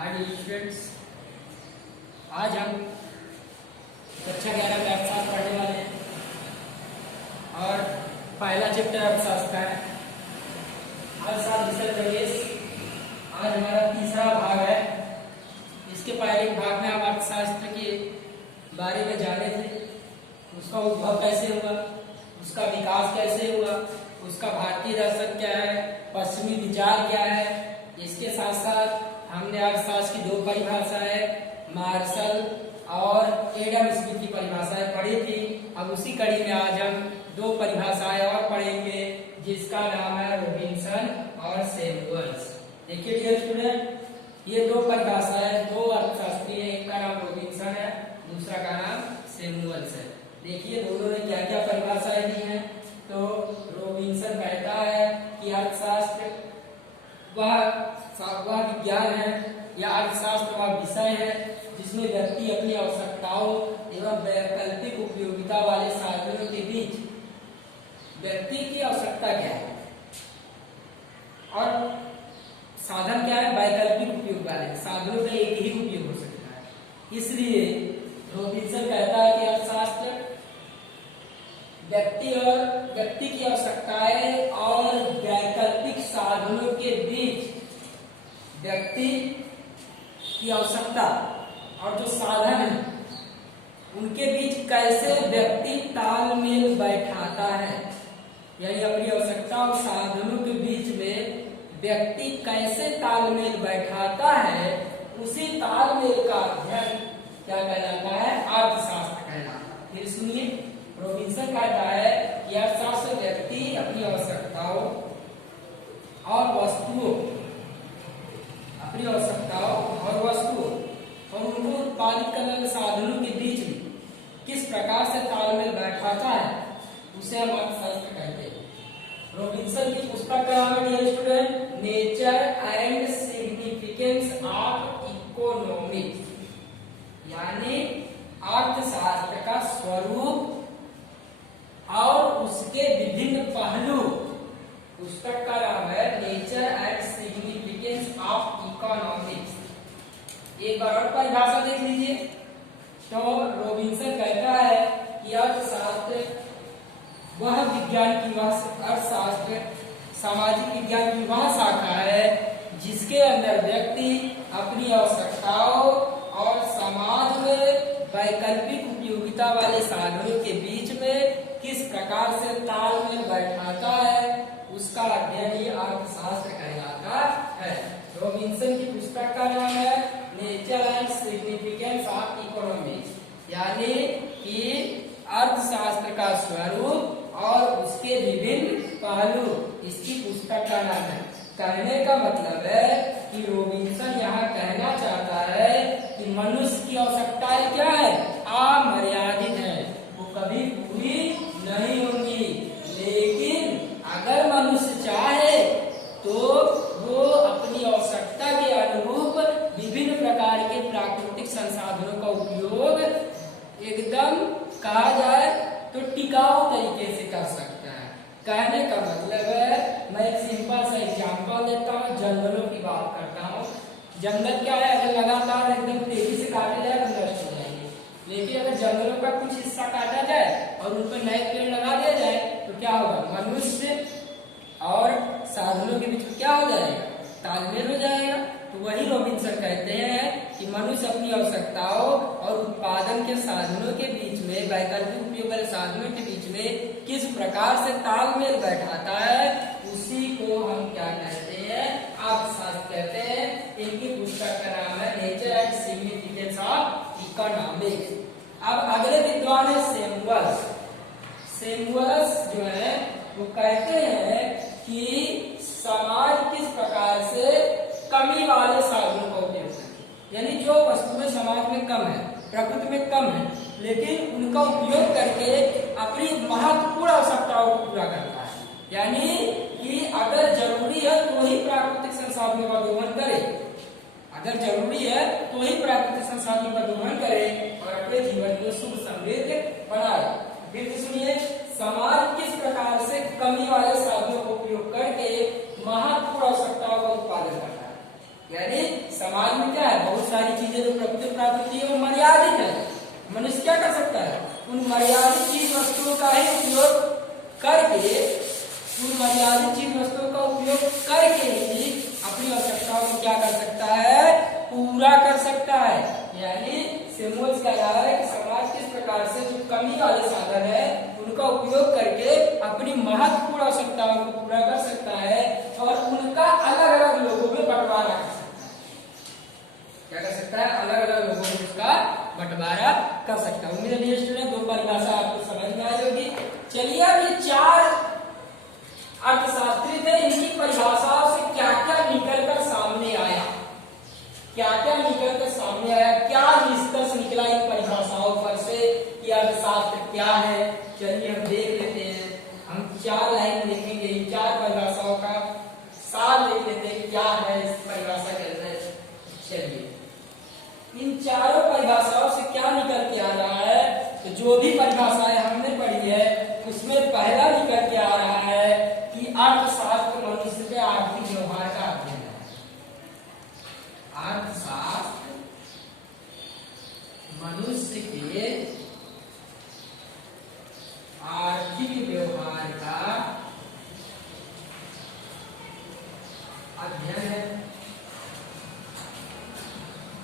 Hi dear students, आज हम कक्षा 11 का अर्थशास्त्र पढ़ने वाले हैं और पहला चैप्टर अर्थशास्त्र का है। अर्थशास्त्र विषय प्रवेश आज हमारा तीसरा भाग है। इसके पहले भाग में हम अर्थशास्त्र के बारे में जाने थे, उसका उद्भव कैसे हुआ, उसका विकास कैसे हुआ, उसका भारतीय दर्शन क्या है, पश्चिमी विचार क्या है। इसके साथ साथ हमने अर्थशास्त्र की दो परिभाषाएं मार्शल और एडम स्मिथ की परिभाषाएं पढ़ी थी। अब उसी कड़ी में आज हम दो परिभाषाएं और पढ़ेंगे जिसका नाम है रॉबिन्सन और सैमुअल्स। देखिए डियर स्टूडेंट, ये दो परिभाषाएं दो अर्थशास्त्री हैं, एक का नाम रॉबिन्सन है, दूसरा का नाम सैमुअल्स है। देखिए दोनों ने क्या क्या परिभाषाएं दी हैं। तो रॉबिन्सन कहता है कि अर्थशास्त्र वह विज्ञान है या अर्थशास्त्र वह विषय है जिसमें व्यक्ति अपनी आवश्यकताओं एवं वैकल्पिक उपयोगिता वाले साधनों के बीच व्यक्ति की आवश्यकता क्या है और साधन क्या है, वैकल्पिक उपयोग वाले साधनों का एक ही उपयोग हो सकता है। इसलिए रॉबिन्सन कहता है कि अर्थशास्त्र व्यक्ति की आवश्यकताएं और वैकल्पिक साधनों के बीच व्यक्ति की आवश्यकता और जो साधन है उनके बीच कैसे व्यक्ति तालमेल बैठाता है, यानी अपनी आवश्यकता और साधनों के बीच में व्यक्ति कैसे तालमेल बैठाता है, उसी तालमेल का अध्ययन क्या कहलाता है, अर्थशास्त्र कहलाता है। फिर सुनिए, रॉबिन्सन कहता है कि अर्थशास्त्र व्यक्ति अपनी आवश्यकताओं और उनको उत्पादित करने वाले साधनों के बीच में किस प्रकार से तालमेल बैठाता है, उसे हम अर्थशास्त्र कहते हैं। रॉबिन्सन की पुस्तक का नाम है dear student nature and significance of economics, यानी अर्थशास्त्र का स्वरूप और उसके विभिन्न पहलू। पुस्तक का नाम है nature and significance of economics. एक बार और परिभाषा देख लीजिए। तो रॉबिन्सन कहता है कि अर्थशास्त्र वह विज्ञान की अर्थशास्त्र सामाजिक विज्ञान की वह शाखा है जिसके अंदर व्यक्ति अपनी आवश्यकताओं और समाज में वैकल्पिक उपयोगिता वाले साधनों के बीच में किस प्रकार से तालमेल बैठाता है, उसका अध्ययन ही अर्थशास्त्र कहलाता है। रॉबिन्सन की पुस्तक का नाम है nature and significance of economics, यानी कि अर्थशास्त्र का स्वरूप और उसके विभिन्न पहलू, इसकी पुस्तक का नाम है। कहने का मतलब है कि रॉबिन्सन यहाँ कहना चाहता है कि मनुष्य की आवश्यकताएं क्या है, अमर्यादित है, वो कभी पूरी नहीं होंगी, लेकिन अगर मनुष्य चाहे तो वो अपनी आवश्यकता के अनुरूप विभिन्न प्रकार के प्राकृतिक संसाधनों का उपयोग एकदम कहा जाए तो टिकाऊ तरीके से कर सकता है। कहने का मतलब है, मैं एक सिंपल सा एग्जांपल देता हूँ, जंगलों की बात करता हूँ। जंगल क्या है, अगर लगातार एकदम तेजी से काटे जाए तो नष्ट हो जाएंगे, लेकिन अगर जंगलों का कुछ हिस्सा काटा जाए और उन पर नए पेड़ लगा दिया जाए तो क्या होगा, मनुष्य और साधनों के बीच क्या हो जाएगा, तालमेल हो जाएगा। तो वही रॉबिन्सन कहते हैं कि मनुष्य अपनी आवश्यकताओं और उत्पादन के साधनों के बीच में, वैकल्पिक उपयोग वाले साधनों के बीच में किस प्रकार से तालमेल बैठाता है, उसी को हम क्या कहते हैं, अर्थशास्त्र कहते हैं। इनकी पुस्तक का नाम है nature and significance of economics. अब अगले विद्वान है सैमुअल्स। सैमुअल्स जो है वो कहते हैं कि समाज किस प्रकार से कमी वाले साधनों का उपयोग करते, यानी जो वस्तुएं समाज में कम है, प्रकृति में कम है, लेकिन उनका उपयोग करके अपनी महत्वपूर्ण आवश्यकताओं को पूरा करता है। यानी कि अगर जरूरी है तो ही प्राकृतिक संसाधनों का दोहन करे, अगर जरूरी है तो ही प्राकृतिक संसाधनों का दोहन करे और अपने जीवन को सुख समृद्ध बनाए। फिर सुनिए, समाज किस प्रकार से कमी वाले साधनों का उपयोग करके महत्वपूर्ण आवश्यकताओं का उत्पादन करता है। यानी समाज में क्या है, बहुत सारी चीजें जो प्रकृति प्राप्त होती है वो मर्यादित है। मनुष्य क्या कर सकता है, उन मर्यादित चीज वस्तुओं का ही उपयोग करके, उन मर्यादित चीज वस्तुओं का उपयोग करके ही अपनी आवश्यकताओं को क्या कर सकता है, पूरा कर सकता है। यानी सिमोल्स कह रहा है कि समाज किस प्रकार से जो कमी वाले साधन है उनका उपयोग करके अपनी महत्वपूर्ण आवश्यकताओं को पूरा कर सकता है और उनका अलग अलग लोगों में बंटवारा कर सकता है। क्या कर सकता है, अलग अलग लोगों में उसका बंटवारा कर सकता है। उम्मीद है स्टूडेंट दो परिभाषा आपको समझ में आई होगी। चलिए अब ये चार अर्थशास्त्री थे, इनकी परिभाषाओं से क्या क्या निकलकर सामने आया, क्या क्या निकलकर सामने आया, क्या निष्कर्ष निकला इन परिभाषाओं पर से कि अर्थशास्त्र क्या है। चलिए हम देख लेते हैं। हम चार लाइन लिखेंगे, इन चार परिभाषाओं का सार देख लेते हैं क्या है इस परिभाषा के अंदर। चलिए इन चारों परिभाषाओं से क्या निकल के आ रहा है, तो जो भी परिभाषाएं हमने पढ़ी है उसमें पहला निकल के आ रहा है कि अर्थशास्त्र मनुष्य के आर्थिक व्यवहार का अध्ययन है। अर्थशास्त्र मनुष्य के आर्थिक व्यवहार का अध्ययन है।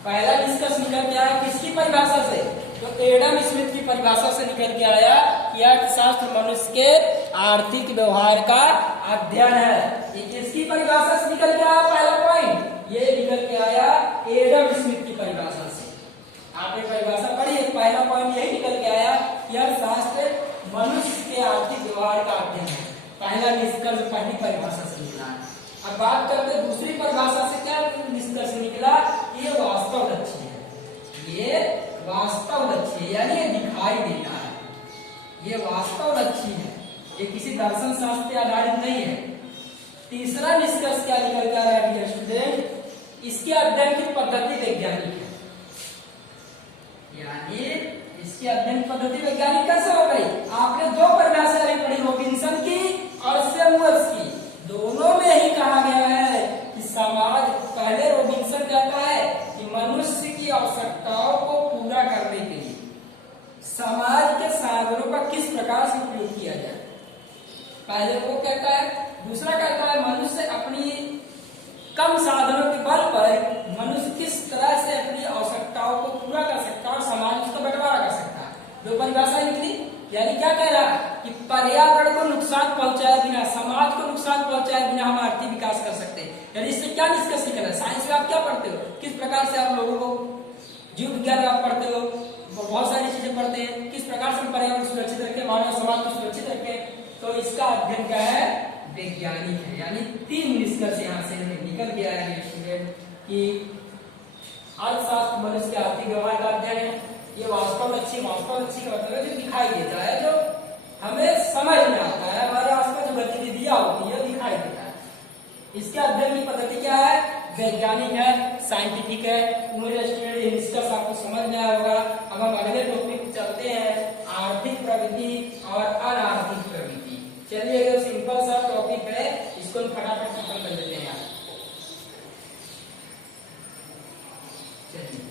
पहला निष्कर्ष निकल के आया किसकी परिभाषा से, तो एडम स्मिथ की परिभाषा से निकल के आया कि अर्थशास्त्र मनुष्य के आर्थिक व्यवहार का अध्ययन है। ये किसकी परिभाषा से निकल के आया, पहला पॉइंट ये निकल के आया एडम स्मिथ की परिभाषा से। आपने परिभाषा पढ़ी है, पहला पॉइंट यही निकल के आया कि अर्थशास्त्र मनुष्य के आर्थिक व्यवहार का अध्ययन है। पहला निष्कर्ष पहली परिभाषा से निकला है। अब बात करते हैं दूसरी परिभाषा से क्या निष्कर्ष निकला, ये वास्तव लक्ष्य है। ये वास्तव लक्ष्य है यानी ये दिखाई देता है, ये वास्तव लक्ष्य है, ये किसी दर्शन शास्त्र पे आधारित नहीं है। तीसरा निष्कर्ष क्या निकल कर रहा है स्टूडेंट, इसके अध्ययन की पद्धति वैज्ञानिक है। यानी इसकी अध्ययन पद्धति वैज्ञानिक कैसे हो गई, आपने दो परिभाषाएं पढ़ी, रॉबिन्सन की और सैमुअल्स की। दोनों में ही कहा गया है कि समाज, पहले रॉबिन्सन कहता है कि मनुष्य की आवश्यकताओं को पूरा करने के लिए समाज के साधनों का किस प्रकार से उपयोग किया जाए, पहले वो कहता है। दूसरा कहता है मनुष्य अपनी कम साधनों के बल पर मनुष्य किस तरह से अपनी आवश्यकताओं को पूरा कर सकता है और समाज उसका बंटवारा कर सकता है। दो परिभाषा निकली, यानी क्या कह रहा है कि पर्यावरण को नुकसान पहुंचाए बिना, समाज को नुकसान पहुंचाए बिना हम आर्थिक विकास कर सकते हैं। यानी इससे क्या निष्कर्ष निकला, साइंस में आप क्या पढ़ते हो, किस प्रकार से आप लोगों को जीव विज्ञान में आप पढ़ते हो, बहुत सारी चीजें पढ़ते हैं, किस प्रकार से हम पर्यावरण सुरक्षित रखें, मानव समाज को सुरक्षित रखें, तो इसका अध्ययन क्या है, वैज्ञानिक है। यानी तीन निष्कर्ष यहाँ से निकल गया है स्टूडेंट कि अर्थशास्त्र मनुष्य के आर्थिक व्यवहार का अध्ययन है। ये वास्तव लक्ष्य का मतलब है जो दिखाई देता है, जो हमें समझ में आता है, हमारे आसपास जो गतिविधियां होती है दिखाई देता है। इसके अध्ययन की पद्धति क्या है, वैज्ञानिक है, साइंटिफिक है। उम्मीद स्टूडेंट ये निष्कर्ष आपको समझ में आया होगा। अब हम अगले टॉपिक चलते हैं, आर्थिक प्रवृत्ति और अनार्थिक प्रवृत्ति। चलिए एक सिंपल सा टॉपिक है, इसको हम फटाफट खत्म कर लेते हैं। चलिए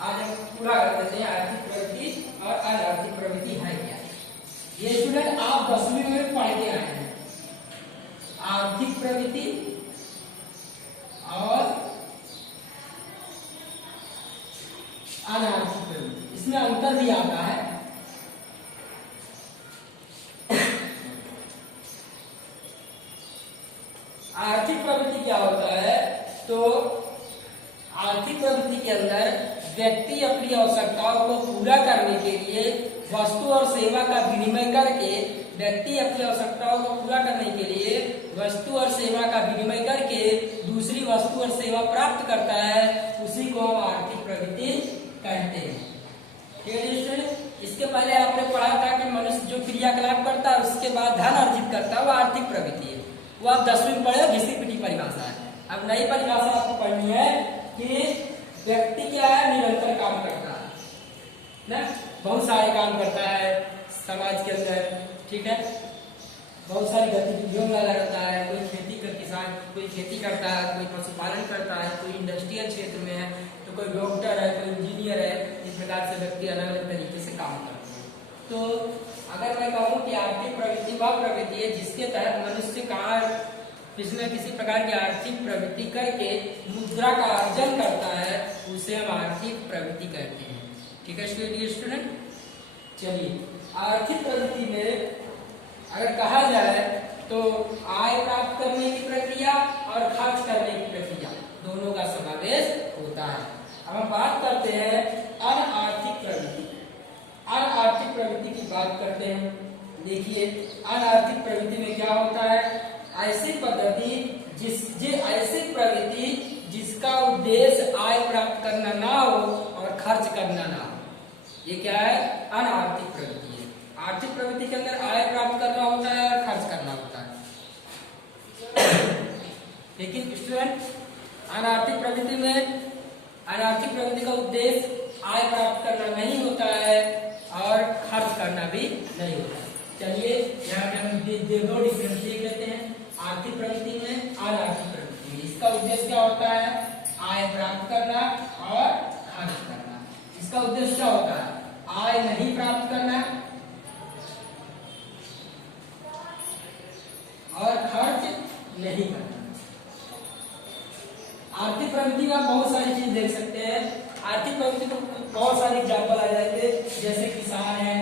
आज हम पूरा कर देते हैं आर्थिक प्रवृत्ति और अनार्थिक प्रवृत्ति है क्या। ये स्टूडेंट आप 10वीं में पढ़ के आए हैं, आर्थिक प्रवृत्ति और अनार्थिक प्रवृत्ति, इसमें अंतर भी आता है। आर्थिक प्रवृत्ति क्या होता है, तो आर्थिक प्रवृत्ति के अंदर व्यक्ति अपनी आवश्यकताओं को पूरा करने के लिए वस्तु और सेवा का विनिमय करके, व्यक्ति अपनी आवश्यकताओं को पूरा करने के लिए वस्तु और सेवा का विनिमय करके दूसरी वस्तु और सेवा प्राप्त करता है, उसी को हम आर्थिक प्रवृत्ति कहते हैं। इसके पहले आपने पढ़ा था कि मनुष्य जो क्रियाकलाप करता है उसके बाद धन अर्जित करता है, वो आर्थिक प्रवृत्ति है। वो आप 10वीं में पढ़े, घिसी पिटी परिभाषा है। अब नई परिभाषा आपको पढ़नी है कि व्यक्ति क्या है, निरंतर काम करता है ना, बहुत सारे काम करता है समाज के अंदर, ठीक है। बहुत सारी गतिविधियों में लगा रहता है। कोई खेती का किसान, कोई खेती करता है, कोई पशुपालन करता है, कोई इंडस्ट्रियल क्षेत्र में है, तो कोई डॉक्टर है, कोई इंजीनियर है। इस प्रकार से व्यक्ति अलग अलग तरीके से काम करते हैं। तो अगर मैं कहूँ कि आर्थिक प्रवृत्ति वह प्रवृत्ति है जिसके तहत मनुष्य किसी न किसी प्रकार की आर्थिक प्रवृत्ति करके मुद्रा का अर्जन करता है, उसे हम आर्थिक प्रवृत्ति कहते हैं। ठीक है स्टूडेंट। चलिए, आर्थिक प्रवृत्ति में अगर कहा जाए तो आय प्राप्त करने की प्रक्रिया और खर्च करने की प्रक्रिया दोनों का समावेश होता है। अब हम बात करते हैं अनआर्थिक प्रवृत्ति। अनआर्थिक प्रवृत्ति की बात करते हैं। देखिए, अनआर्थिक प्रवृत्ति में क्या होता है? ऐसी प्रवृत्ति जिसका उद्देश्य आय प्राप्त करना ना हो और खर्च करना ना हो, ये क्या है? अनआर्थिक प्रवृत्ति है। आर्थिक प्रवृत्ति के अंदर आय प्राप्त करना होता है और खर्च करना होता है। लेकिन स्टूडेंट, अनार्थिक प्रवृत्ति का उद्देश्य आय प्राप्त करना नहीं होता है और खर्च करना भी नहीं होता है। चलिए, यहाँ पे हम दो डिफरेंस देख लेते हैं, आर्थिक प्रवृत्ति में, अनार्थिक प्रवृत्ति में। इसका उद्देश्य क्या होता है? आय प्राप्त करना और खर्च करना। इसका उद्देश्य क्या होता है? आय नहीं प्राप्त करना और खर्च नहीं करना। आर्थिक प्रवृत्ति में आप बहुत सारी चीज देख सकते हैं। आर्थिक प्रवृत्ति को बहुत सारे एग्जाम्पल आ जाएंगे, जैसे किसान है,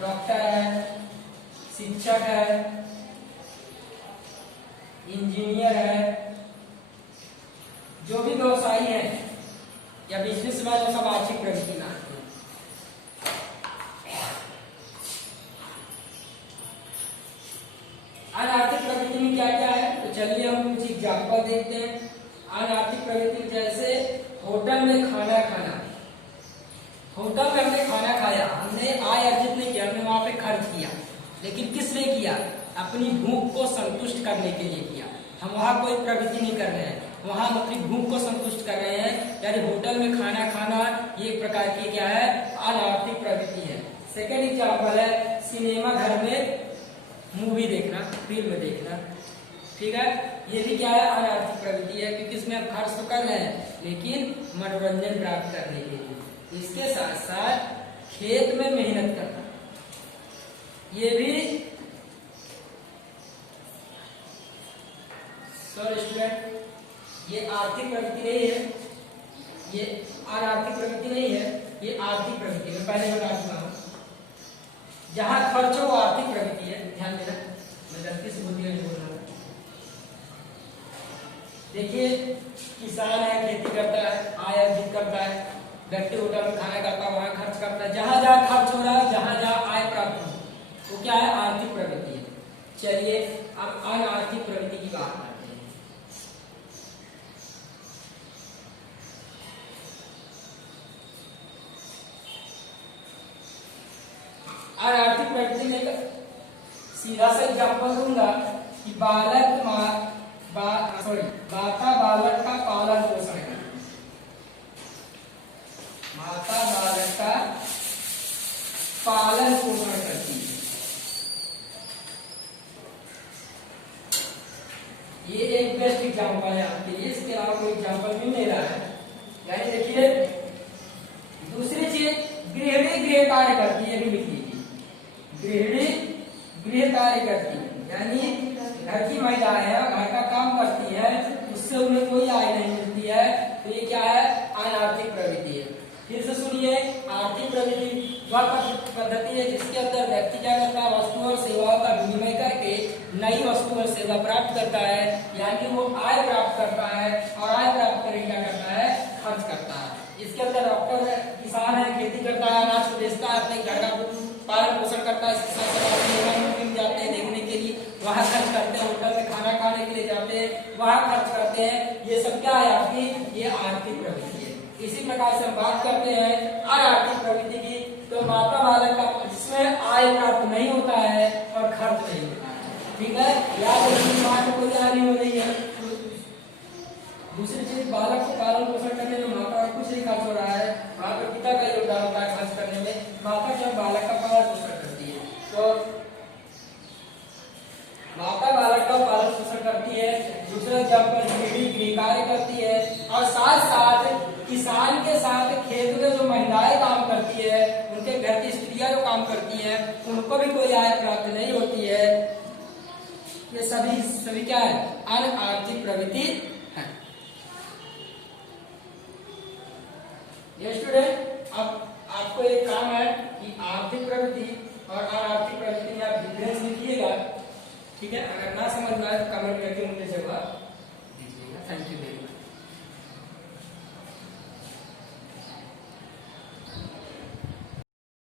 डॉक्टर है, शिक्षक है, इंजीनियर है, जो भी व्यवसायी है या बिजनेसमैन, वो सब आर्थिक प्रवृत्ति में आते हैं। अनार्थिक प्रवृत्ति में क्या क्या है, तो चलिए हम कुछ एग्जाम्पल देखते हैं। अनार्थिक प्रवृत्ति जैसे होटल में खाना खाना। होटल में हमने खाना खाया, हमने आय अर्जित नहीं किया, हमने वहां पे खर्च किया, लेकिन किस लिए किया? अपनी भूख को संतुष्ट करने के लिए किया। हम वहां कोई प्रवृत्ति नहीं कर रहे हैं, वहां हम अपनी भूख को संतुष्ट कर रहे हैं। यानी होटल में खाना खाना ये एक प्रकार की क्या है? अनार्थिक प्रवृत्ति है। सेकेंड एग्जाम्पल है सिनेमा घर में मूवी देखना, फिल्म देखना। ठीक है, ये भी क्या है? अनार्थिक प्रवृत्ति है, क्योंकि इसमें आप खर्च तो कर रहे हैं लेकिन मनोरंजन प्राप्त करने के लिए। इसके साथ साथ खेत में मेहनत करना, ये भी स्टूडेंट, ये आर्थिक प्रवृत्ति नहीं है, ये अनार्थिक प्रवृत्ति नहीं है, ये आर्थिक प्रवृत्ति है। मैं पहले बता चुका हूं, जहां खर्च हो वो आर्थिक प्रवृत्ति है। ध्यान देना, मैं गलती से बोल रहा। देखिए, किसान है, खेती करता है, आय अर्जित करता है, व्यक्ति होटल में खाना खाता है, वहां खर्च करता है। जहां जहां खर्च हो रहा है, जहां जहां आय प्राप्त हो, वो क्या है? आर्थिक प्रवृत्ति है। चलिए, अब अनार्थिक प्रवृत्ति की बात करते हैं। अनार्थिक प्रवृत्ति में सीधा सा एग्जाम्पल दूंगा कि माता बालक का पालन पोषण करती है। माता बालक का पालन पोषण करती है। ये एक बेस्ट एग्जाम्पल है आपके लिए, इसके अलावा कोई एग्जाम्पल भी नहीं रहा है। यानी देखिए, दूसरी चीज, गृहिणी गृह कार्य करती है, भी लिख लीजिए। गृहिणी गृह कार्य करती है, यानी घर की महिलाएं हैं, घर का काम करती है, उससे उन्हें कोई आय नहीं मिलती है, तो ये क्या है? अनार्थिक प्रवृत्ति है। फिर से सुनिए, आर्थिक प्रवृत्ति वह पद्धति है जिसके अंदर व्यक्ति क्या करता है? वस्तु और सेवाओं का विनिमय करके नई वस्तु और सेवा प्राप्त करता है, यानी वो आय प्राप्त करता है, और आय प्राप्त करके क्या करता है? खर्च करता है। इसके अंदर डॉक्टर है, किसान है, खेती करता है, अनाज को बेचता है, अपने घर का पालन पोषण करता है। इसके साथ साथ जाते हैं देखने के लिए, वहां खर्च करते हैं, होटल में खाना खाने के लिए जाते हैं, वहां खर्च करते हैं। ये सब क्या है आपकी? ये आर्थिक प्रवृत्ति है। इसी प्रकार से हम बात करते हैं अनार्थिक प्रवृत्ति की, तो माता बालक का जिसमें आय प्राप्त नहीं होता है और खर्च नहीं होता है। ठीक है, याद रखिए, कोई हानि हो रही है। दूसरी चीज, बालक को पालन पोषण करने में माता का कुछ नहीं खर्च हो रहा है, वहां पर पिता का योगदान होता है खर्च करने में। माता जब बालक का पालन पोषण करती है, तो पर गृह कार्य करती है, और साथ साथ किसान के साथ खेत में जो महिलाएं काम करती है, उनके घर की स्त्रियां जो काम करती हैं, उनको भी कोई आय प्राप्त नहीं होती है। ये सभी क्या है, अन आर्थिक प्रवृत्ति है। ये स्टूडेंट, अब आपको एक काम है कि आर्थिक प्रवृत्ति और अनार्थिक प्रवृत्ति में आप डिफरेंस लिखिएगा, ठीक है। अगर ना समझ में आए तो कमेंट करके मुझे जवाब दीजिएगा। Thank you very much.